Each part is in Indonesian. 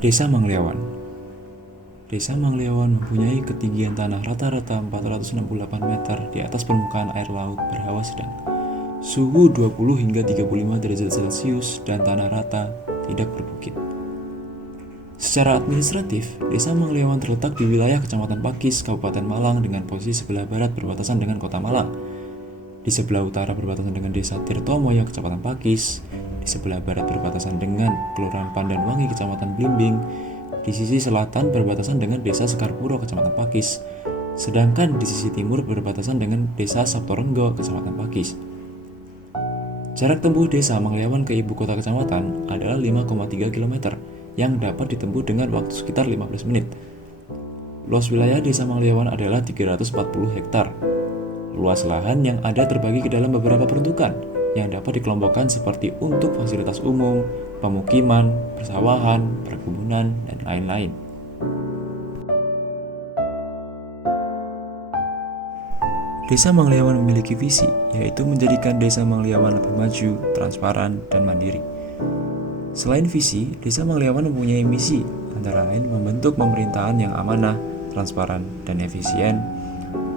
Desa Mangliawan. Desa Mangliawan mempunyai ketinggian tanah rata-rata 468 meter di atas permukaan air laut berhawa sedang. Suhu 20 hingga 35 derajat Celcius dan tanah rata, tidak berbukit. Secara administratif, Desa Mangliawan terletak di wilayah Kecamatan Pakis, Kabupaten Malang dengan posisi sebelah barat berbatasan dengan Kota Malang. Di sebelah utara berbatasan dengan Desa Tirtomoyo, Kecamatan Pakis. Di sebelah barat berbatasan dengan Kelurahan Pandanwangi, Kecamatan Blimbing. Di sisi selatan berbatasan dengan Desa Sekarpuro, Kecamatan Pakis. Sedangkan di sisi timur berbatasan dengan Desa Saptorenggo, Kecamatan Pakis. Jarak tempuh Desa Mangliawan ke ibu kota kecamatan adalah 5,3 km yang dapat ditempuh dengan waktu sekitar 15 menit. Luas wilayah Desa Mangliawan adalah 340 hektar. Luas lahan yang ada terbagi ke dalam beberapa peruntukan yang dapat dikelompokkan seperti untuk fasilitas umum, pemukiman, persawahan, perkebunan, dan lain-lain. Desa Mangliawan memiliki visi, yaitu menjadikan Desa Mangliawan lebih maju, transparan, dan mandiri. Selain visi, Desa Mangliawan mempunyai misi, antara lain membentuk pemerintahan yang amanah, transparan, dan efisien,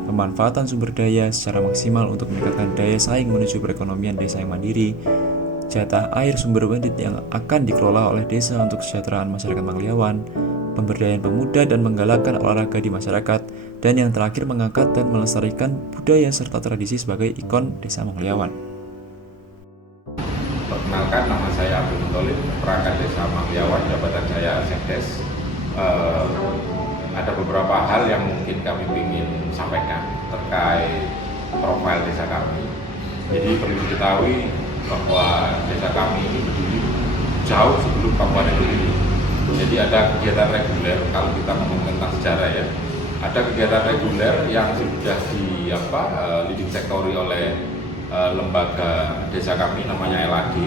pemanfaatan sumber daya secara maksimal untuk meningkatkan daya saing menuju perekonomian desa yang mandiri, jatah air sumber wadid yang akan dikelola oleh desa untuk kesejahteraan masyarakat Mangliawan, pemberdayaan pemuda dan menggalakkan olahraga di masyarakat, dan yang terakhir mengangkat dan melestarikan budaya serta tradisi sebagai ikon Desa Mangliawan. Perkenalkan, nama saya Abdul Muthalib, perangkat Desa Mangliawan, jabatan saya Sekdes. Ada beberapa hal yang mungkin kami ingin sampaikan terkait profil desa kami. Jadi perlu diketahui bahwa desa kami ini berdiri jauh sebelum kabupaten berdiri. Jadi ada kegiatan reguler, kalau kita ngomong tentang sejarah ya, ada kegiatan reguler yang sudah leading sectori oleh lembaga desa kami namanya LAD,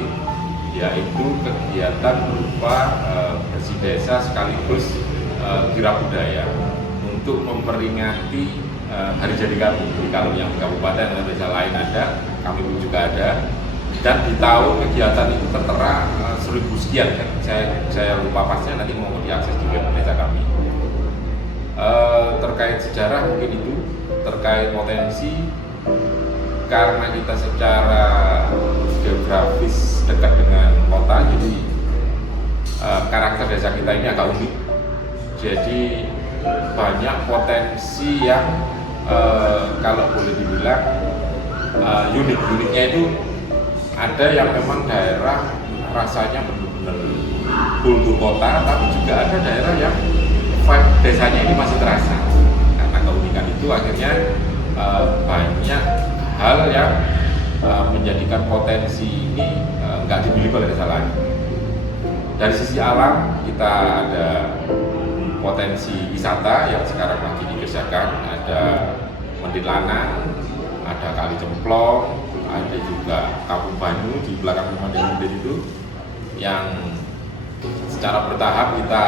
yaitu kegiatan berupa bersih desa sekaligus kirab budaya untuk memperingati hari jadi kami. Jadi kalau yang di kabupaten atau desa lain ada, kami pun juga ada. Dan di tahun kegiatan itu tertera 1000 sekian kan. Saya lupa pasnya, nanti mau diakses di web desa kami. Terkait sejarah mungkin itu, terkait potensi, karena kita secara geografis dekat dengan kota, jadi karakter desa kita ini agak unik. Jadi banyak potensi yang kalau boleh dibilang uniknya itu ada yang memang daerah rasanya benar-benar kultur kota, tapi juga ada daerah yang vibe desanya ini masih terasa. Karena keunikan itu akhirnya banyak hal yang menjadikan potensi ini nggak dimiliki oleh desa lain. Dari sisi alam kita ada potensi wisata yang sekarang lagi dikerjakan, ada Mendit Lanang, ada Kali Cemplong, ada juga Kampung Banyu di belakang rumah Mendit itu, yang secara bertahap kita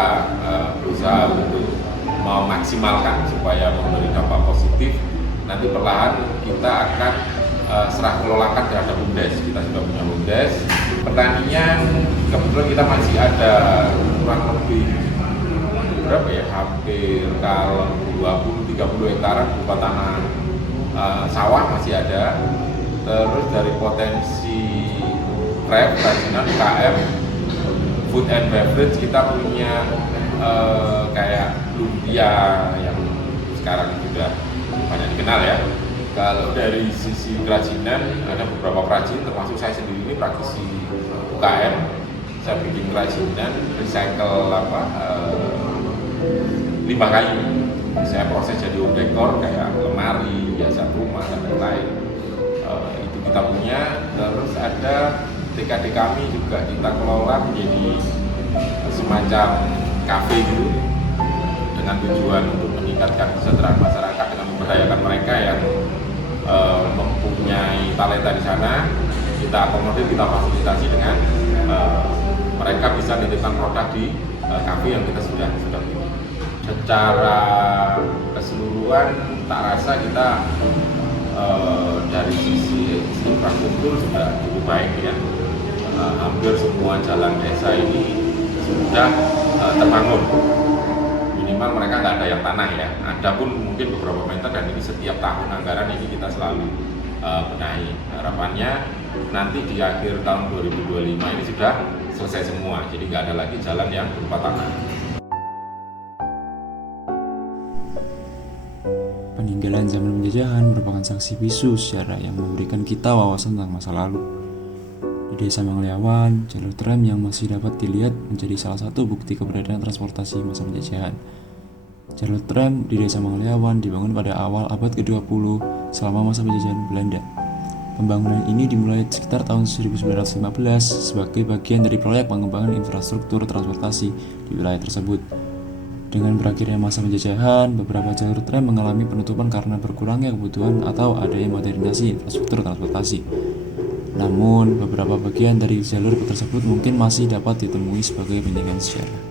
berusaha untuk memaksimalkan supaya memberi dampak positif. Nanti perlahan kita akan serah kelolakan terhadap BUMDes. Kita sudah punya BUMDes. Pertanian kebetulan kita masih ada kurang lebih berapa ya, hampir kalau 20-30 hektaran berupa tanah sawah masih ada. Terus dari potensi craft, kerajinan, UKM, food and beverage, kita punya kayak lumpia yang sekarang sudah banyak dikenal ya. Kalau dari sisi kerajinan ada beberapa perajin, termasuk saya sendiri ini praktisi UKM. Saya bikin kerajinan recycle limbah kayu. Saya proses jadi home decor kayak lemari, hiasan rumah dan lain-lain. Itu kita punya. Terus ada TKD kami juga kita kelola menjadi semacam kafe gitu, dengan tujuan untuk meningkatkan kesejahteraan masyarakat dengan memberdayakan mereka yang mempunyai talenta di sana. Kita akomodir, kita fasilitasi dengan mereka bisa nitipkan produk di kafe yang kita sudah punya. Secara keseluruhan tak rasa kita dari sisi infrastruktur sudah cukup baik ya. Hampir semua jalan desa ini sudah terbangun. Minimal mereka nggak ada yang tanah ya, ada pun mungkin beberapa meter, dan ini setiap tahun anggaran ini kita selalu benahi. Harapannya nanti di akhir tahun 2025 ini sudah selesai semua, jadi nggak ada lagi jalan yang berupa tanah. Peninggalan zaman penjajahan merupakan saksi bisu sejarah yang memberikan kita wawasan tentang masa lalu. Di Desa Mangliawan, jalur tram yang masih dapat dilihat menjadi salah satu bukti keberadaan transportasi masa penjajahan. Jalur tram di Desa Mangliawan dibangun pada awal abad ke-20 selama masa penjajahan Belanda. Pembangunan ini dimulai sekitar tahun 1915 sebagai bagian dari proyek pengembangan infrastruktur transportasi di wilayah tersebut. Dengan berakhirnya masa penjajahan, beberapa jalur tram mengalami penutupan karena berkurangnya kebutuhan atau adanya modernisasi infrastruktur transportasi. Namun, beberapa bagian dari jalur tersebut mungkin masih dapat ditemui sebagai peninggalan sejarah.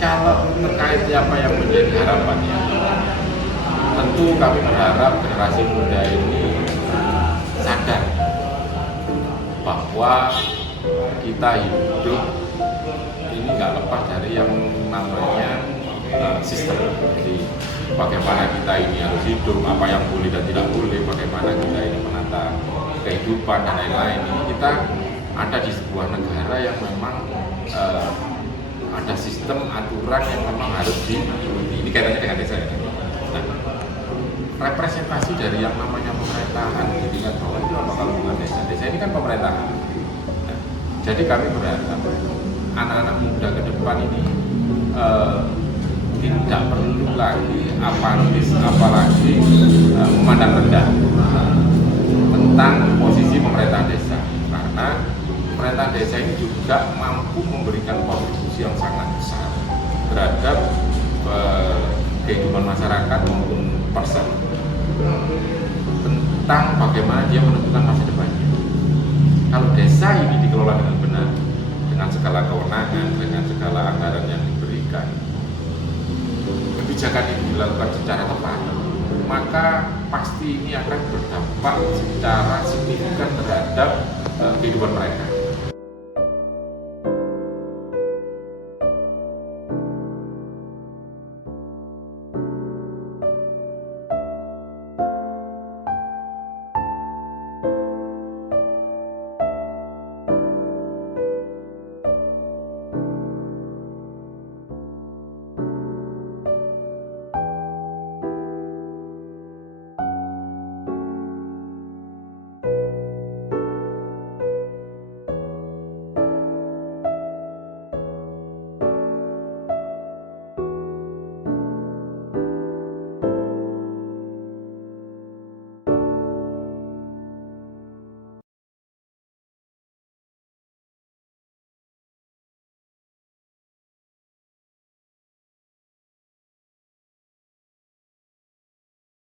Kalau terkait apa yang menjadi harapannya, tentu kami berharap generasi muda ini sadar bahwa kita hidup ini nggak lepas dari yang namanya sistem. Jadi bagaimana kita ini harus hidup, apa yang boleh dan tidak boleh, bagaimana kita ini menata kehidupan dan lain-lain. Ini kita ada di sebuah negara yang memang ada sistem aturan yang memang harus diikuti. Ini kaitannya dengan desa ya. Nah, representasi dari yang namanya pemerintahan, jadi ingat bahwa itu apa kalau bukan desa? Desa ini kan pemerintahan. Nah, jadi kami berharap anak-anak muda ke depan ini tidak perlu lagi apatis, apalagi memandang rendah tentang posisi pemerintahan desa, karena pemerintahan desa ini juga mampu memberikan kontribusi yang sangat besar terhadap kehidupan masyarakat maupun person tentang bagaimana dia menentukan masa depannya. Kalau desa ini dikelola dengan benar, dengan segala kewenangan, dengan segala anggaran yang diberikan, kebijakan ini dilakukan secara tepat, maka pasti ini akan berdampak secara signifikan terhadap kehidupan mereka.